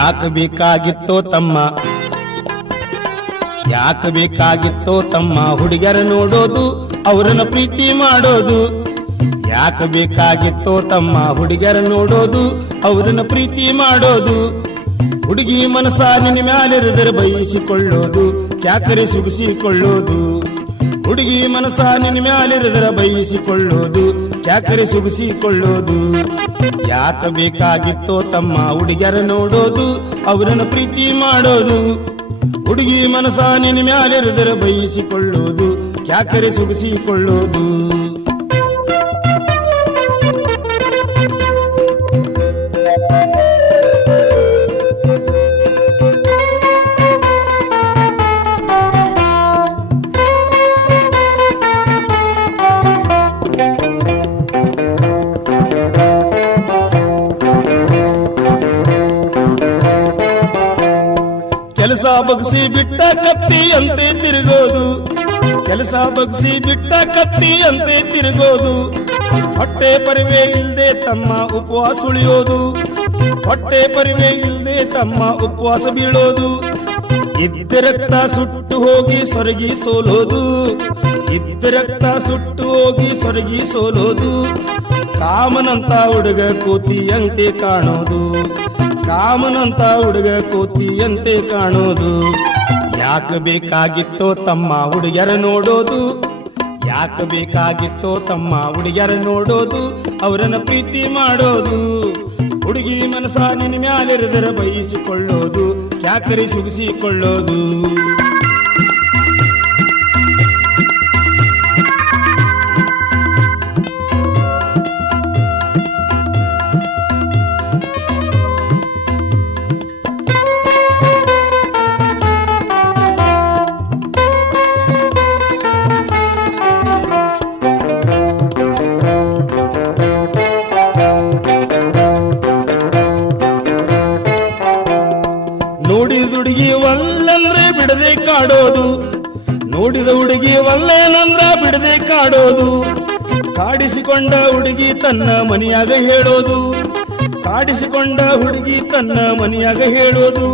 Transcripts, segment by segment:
ಯಾಕ ಬೇಕಾಗಿತ್ತೋ ತಮ್ಮ ಯಾಕ ಬೇಕಾಗಿತ್ತೋ ತಮ್ಮ ಹುಡುಗರ ನೋಡೋದು ಅವರನ್ನ ಪ್ರೀತಿ ಮಾಡೋದು ಯಾಕ ಬೇಕಾಗಿತ್ತೋ ತಮ್ಮ ಹುಡುಗರ ನೋಡೋದು ಅವರನ್ನ ಪ್ರೀತಿ ಮಾಡೋದು ಹುಡುಗಿ ಮನಸ ನಿನ್ನ ಮ್ಯಾಲಿರಿದರೆ ಬಯಸಿಕೊಳ್ಳೋದು ಯಾಕರೆ ಸುಗಿಸಿಕೊಳ್ಳೋದು ಹುಡುಗಿ ಮನಸ ನಿನ್ನ ಮ್ಯಾಲಿರಿದರೆ ಬಯಸಿಕೊಳ್ಳೋದು ಯಾಕರೆ ಸುಗಿಸಿಕೊಳ್ಳೋದು ಯಾಕ ಬೇಕಾಗಿತ್ತೋ ತಮ್ಮ ಹುಡುಗರ ನೋಡೋದು ಅವರನ್ನ ಪ್ರೀತಿ ಮಾಡೋದು ಹುಡುಗಿ ಮನಸ ನಿನ್ನ ಮ್ಯಾಲಿರಿದರೆ ಬಯಸಿಕೊಳ್ಳೋದು ಯಾಕರೆ ಸುಗಿಸಿಕೊಳ್ಳೋದು ಕೆಲಸ ಬಗ್ಸಿ ಬಿಟ್ಟ ಕತ್ತಿಯಂತೆ ತಿರುಗೋದು ಕೆಲಸ ಬಗ್ಸಿ ಬಿಟ್ಟ ಕತ್ತಿಯಂತೆ ತಿರುಗೋದು ಹೊಟ್ಟೆ ಪರಿವೆ ಇಲ್ದೆ ತಮ್ಮ ಉಪವಾಸ ಉಳಿಯೋದು ಹೊಟ್ಟೆ ಪರಿವೆ ಇಲ್ದೆ ತಮ್ಮ ಉಪವಾಸ ಬೀಳೋದು ಇದ್ದ ರಕ್ತ ಸುಟ್ಟು ಹೋಗಿ ಸೊರಗಿ ಸೋಲೋದು ಇದ್ದ ರಕ್ತ ಸುಟ್ಟು ಹೋಗಿ ಸೊರಗಿ ಸೋಲೋದು ಕಾಮನಂತ ಹುಡುಗ ಕೋತಿಯಂತೆ ಕಾಣೋದು ಕಾಮನಂತ ಹುಡುಗ ಕೋತಿಯಂತೆ ಕಾಣೋದು ಯಾಕ ಬೇಕಾಗಿತ್ತೋ ತಮ್ಮ ಹುಡುಗರ ನೋಡೋದು ಯಾಕ ಬೇಕಾಗಿತ್ತೋ ತಮ್ಮ ಹುಡುಗರ ನೋಡೋದು ಅವರನ್ನ ಪ್ರೀತಿ ಮಾಡೋದು ಹುಡುಗಿ ಮನಸ ನಿನ್ನ ಮ್ಯಾಲಿರಿದರೆ ಬಯಸಿಕೊಳ್ಳೋದು ಯಾಕರೆ ಸುಗಿಸಿಕೊಳ್ಳೋದು ನೋಡಿದ ಹುಡುಗಿ ಒಲ್ಲೆಂದ್ರೆ ಬಿಡದೆ ಕಾಡೋದು ನೋಡಿದ ಹುಡುಗಿ ಒಲ್ಲೇನಂದ್ರ ಬಿಡದೆ ಕಾಡೋದು ಕಾಡಿಸಿಕೊಂಡ ಹುಡುಗಿ ತನ್ನ ಮನೆಯಾಗ ಹೇಳೋದು ಕಾಡಿಸಿಕೊಂಡ ಹುಡುಗಿ ತನ್ನ ಮನೆಯಾಗ ಹೇಳೋದು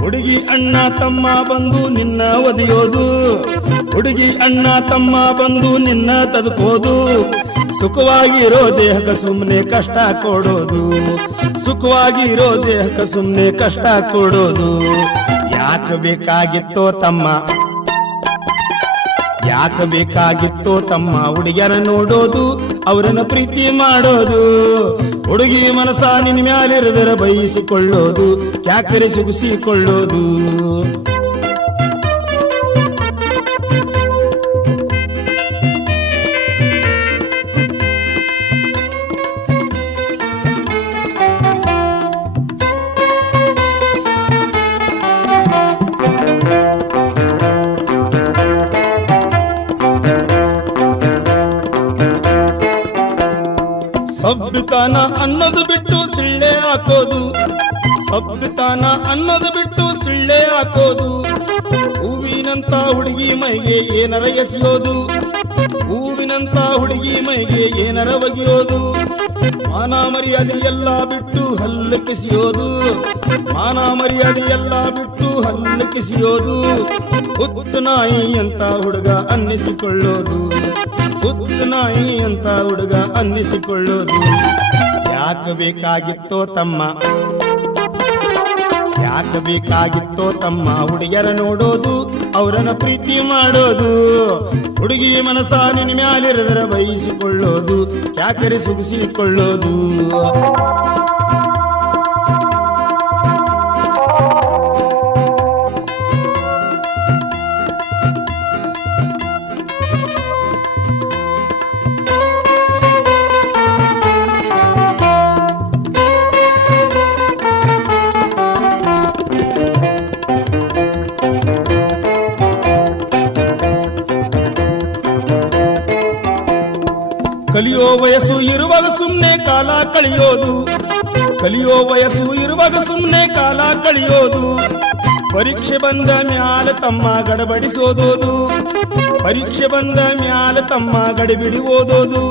ಹುಡುಗಿ ಅಣ್ಣ ತಮ್ಮ ಬಂದು ನಿನ್ನ ಒದೆಯೋದು ಹುಡುಗಿ ಅಣ್ಣ ತಮ್ಮ ಬಂದು ನಿನ್ನ ತದಕೋದು ಸುಖವಾಗಿರೋ ದೇಹಕ್ಕೆ ಸುಮ್ಮನೆ ಕಷ್ಟ ಕೊಡೋದು ಸುಖವಾಗಿರೋ ದೇಹಕ್ಕೆ ಸುಮ್ಮನೆ ಕಷ್ಟ ಕೊಡೋದು ಯಾಕ ಬೇಕಾಗಿತ್ತೋ ತಮ್ಮ ಯಾಕ ಬೇಕಾಗಿತ್ತೋ ತಮ್ಮ ಹುಡುಗರ ನೋಡೋದು ಅವರನ್ನ ಪ್ರೀತಿ ಮಾಡೋದು ಹುಡುಗಿ ಮನಸ ನಿನ್ನ ಮ್ಯಾಲಿರಿದರೆ ಬಯಸಿಕೊಳ್ಳೋದು ಯಾಕರೆ ಸುಗಿಸಿಕೊಳ್ಳೋದು ಸಭ್ಯತಾನ ಅನ್ನೋದು ಬಿಟ್ಟು ಸಿಳ್ಳೆ ಹಾಕೋದು ಸಭ್ಯತಾನ ಅನ್ನೋದು ಬಿಟ್ಟು ಸಿಳ್ಳೆ ಹಾಕೋದು ಹೂವಿನಂತ ಹುಡುಗಿ ಮೈಗೆ ಏನರ ಎಸೆಯೋದು ಹೂವಿನಂತ ಹುಡುಗಿ ಮೈಗೆ ಏನರ ಒಗೆಯೋದು ಮಾನ ಮರ್ಯಾದೆ ಎಲ್ಲ ಬಿಟ್ಟು ಹಲ್ಲು ಕಿಸಿಯೋದು ಮಾನ ಮರ್ಯಾದೆ ಎಲ್ಲ ಬಿಟ್ಟು ಹಲ್ಲು ಕಿಸಿಯೋದು ಹುಚ್ಚ ನಾಯಿ ಅಂತ ಹುಡುಗ ಅನ್ನಿಸಿಕೊಳ್ಳೋದು ಹುಚ್ಚ ನಾಯಿ ಅಂತ ಹುಡುಗ ಅನ್ನಿಸಿಕೊಳ್ಳೋದು ಯಾಕ ಬೇಕಾಗಿತ್ತೋ ತಮ್ಮ ಯಾಕ ಬೇಕಾಗಿತ್ತೋ ತಮ್ಮ ಹುಡುಗರ ನೋಡೋದು ಅವರನ್ನ ಪ್ರೀತಿ ಮಾಡೋದು ಹುಡುಗಿ ಮನಸ ನಿನ್ನ ಮ್ಯಾಲಿರಿದರೆ ಬಯಸಿಕೊಳ್ಳೋದು ಯಾಕರೆ ಸುಗಿಸಿಕೊಳ್ಳೋದು ಕಲಿಯೋ ವಯಸ್ಸು ಇರುವಾಗ ಸುಮ್ಮನೆ ಕಾಲ ಕಳೆಯೋದು ಕಲಿಯೋ ವಯಸ್ಸು ಇರುವಾಗ ಸುಮ್ಮನೆ ಕಾಲ ಕಳೆಯೋದು ಪರೀಕ್ಷೆ ಬಂದ ಮ್ಯಾಲ ತಮ್ಮ ಗಡಬಡಿಸೋದೋದು ಪರೀಕ್ಷೆ ಬಂದ ಮ್ಯಾಲ ತಮ್ಮ ಗಡಿಬಿಡಿ ಓದೋದು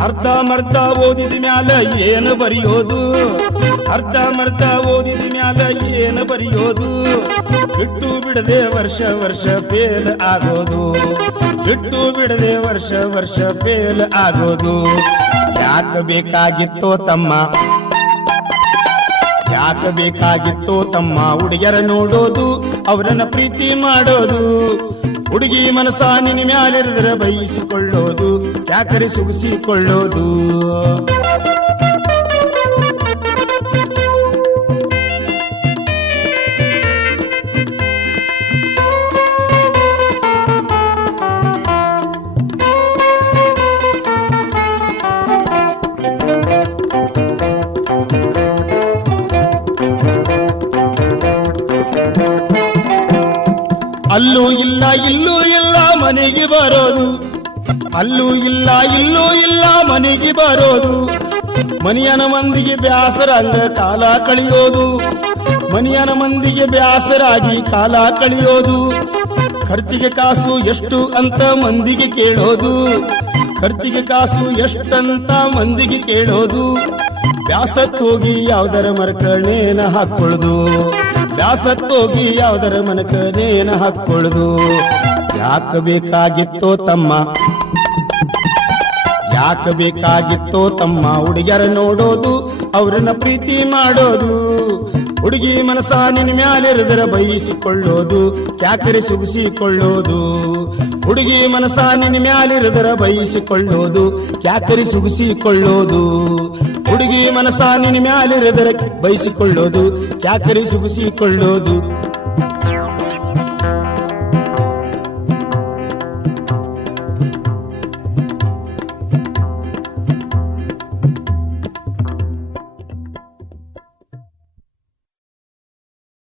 ಅರ್ಧ ಮರ್ಧ ಓದಿದ ಮ್ಯಾಲ ಏನು ಬರೆಯೋದು ಅರ್ಧ ಮರ್ಧ ಓದಿದ ಮ್ಯಾಲ ಏನು ಬರೆಯೋದು ಬಿಟ್ಟು ಬಿಡದೆ ವರ್ಷ ವರ್ಷ ಫೇಲ್ ಆಗೋದು ಬಿಟ್ಟು ಬಿಡದೆ ವರ್ಷ ವರ್ಷ ಫೇಲ್ ಆಗೋದು ಯಾಕ ಬೇಕಾಗಿತ್ತೋ ತಮ್ಮ ಯಾಕ ಬೇಕಾಗಿತ್ತೋ ತಮ್ಮ ಹುಡುಗಿಯರ ನೋಡೋದು ಅವರನ್ನ ಪ್ರೀತಿ ಮಾಡೋದು ಹುಡುಗಿ ಮನಸ ನಿನ್ನ ಮ್ಯಾಲಿರಿದ್ರೆ ಬಯಸಿಕೊಳ್ಳೋದು ಯಾಕರೆ ಸುಗಿಸಿಕೊಳ್ಳೋದು ಅಲ್ಲೂ ಇಲ್ಲ ಇಲ್ಲೂ ಇಲ್ಲ ಮನೆಗೆ ಬರೋದು ಅಲ್ಲೂ ಇಲ್ಲ ಇಲ್ಲೂ ಇಲ್ಲ ಮನೆಗೆ ಬರೋದು ಮನೆಯನ ಮಂದಿಗೆ ಬ್ಯಾಸರಂಗ ಕಾಲ ಕಳೆಯೋದು ಮನೆಯನ ಮಂದಿಗೆ ಬ್ಯಾಸರಾಗಿ ಕಾಲ ಕಳೆಯೋದು ಖರ್ಚಿಗೆ ಕಾಸು ಎಷ್ಟು ಅಂತ ಮಂದಿಗೆ ಕೇಳೋದು ಖರ್ಚಿಗೆ ಕಾಸು ಎಷ್ಟಂತ ಮಂದಿಗೆ ಕೇಳೋದು ಬ್ಯಾಸತ್ತೋಗಿ ಯಾವ್ದರ ಮರಕಣೇನ ಹಾಕೊಳ್ಳೋದು ಬ್ಯಾಸತ್ತೋಗಿ ಯಾವ್ದರ ಮನಕನೇನ ಹಾಕೊಳ್ಳೋದು ಯಾಕ ಬೇಕಾಗಿತ್ತೋ ತಮ್ಮ ಯಾಕ ಬೇಕಾಗಿತ್ತೋ ತಮ್ಮ ಹುಡುಗಿಯರ ನೋಡೋದು ಅವರನ್ನ ಪ್ರೀತಿ ಮಾಡೋದು ಹುಡುಗಿ ಮನಸ ನಿನ್ನ ಮ್ಯಾಲಿರಿದರ ಬಯಸಿಕೊಳ್ಳೋದು ಕ್ಯಾಕರೆ ಸುಗಿಸಿಕೊಳ್ಳೋದು ಹುಡುಗಿ ಮನಸ ನಿನ್ನ ಮ್ಯಾಲಿರಿದರ ಬಯಸಿಕೊಳ್ಳೋದು ಕ್ಯಾಕರೆ ಸುಗಿಸಿಕೊಳ್ಳೋದು ಹುಡುಗಿ ಮನಸ ನಿನ್ನ ಮ್ಯಾಲಿರಿದರ ಬಯಸಿಕೊಳ್ಳೋದು ಕ್ಯಾಕರೆ ಸುಗಿಸಿಕೊಳ್ಳೋದು